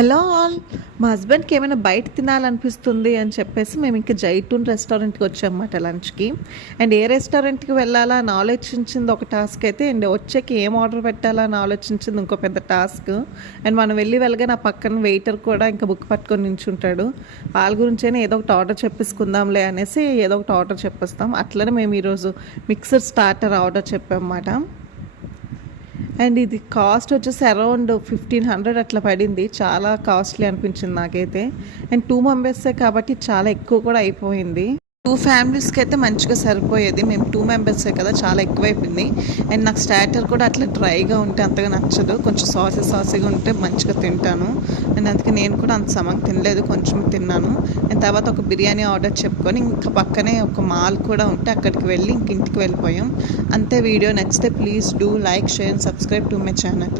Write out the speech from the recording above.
Hello all. మా హస్బెండ్కి ఏమైనా బయట తినాలనిపిస్తుంది అని చెప్పేసి మేము ఇంకా జైటూన్ రెస్టారెంట్కి వచ్చామన్నమాట లంచ్కి. అండ్ ఏ రెస్టారెంట్కి వెళ్ళాలా అని ఆలోచించింది ఒక టాస్క్ అయితే, అండ్ వచ్చాక ఏం ఆర్డర్ పెట్టాలా అని ఆలోచించింది ఇంకో పెద్ద టాస్క్. అండ్ మనం వెళ్ళగా నా పక్కన వెయిటర్ కూడా ఇంకా బుక్ పట్టుకొని నించుంటాడు. వాళ్ళ గురించైనా ఏదో ఒకటి ఆర్డర్ చెప్పేసుకుందాంలే అనేసి ఏదో ఒకటి ఆర్డర్ చెప్పేస్తాం. అట్లనే మేము ఈరోజు మిక్సర్ స్టార్టర్ ఆర్డర్ చెప్పామన్నమాట. అండ్ ఇది కాస్ట్ వచ్చేసి అరౌండ్ 1500 అట్లా పడింది. చాలా కాస్ట్లీ అనిపించింది నాకైతే. అండ్ 2 మెంబర్సే కాబట్టి చాలా ఎక్కువ కూడా అయిపోయింది. 2 ఫ్యామిలీస్కి అయితే మంచిగా సరిపోయేది. మేము 2 మెంబర్సే కదా, చాలా ఎక్కువైపోయింది. అండ్ నాకు స్టార్టర్ కూడా అట్లా డ్రైగా ఉంటే అంతగా నచ్చదు, కొంచెం సాసీగా ఉంటే మంచిగా తింటాను. అండ్ అందుకే నేను కూడా అంత సమంగా తినలేదు, కొంచెం తిన్నాను. అండ్ తర్వాత ఒక బిర్యానీ ఆర్డర్ చెప్పుకొని ఇంకా పక్కనే ఒక మాల్ కూడా ఉంటే అక్కడికి వెళ్ళి ఇంటికి వెళ్ళిపోయాం. అంతే. వీడియో నచ్చితే please do like, share and subscribe to my channel.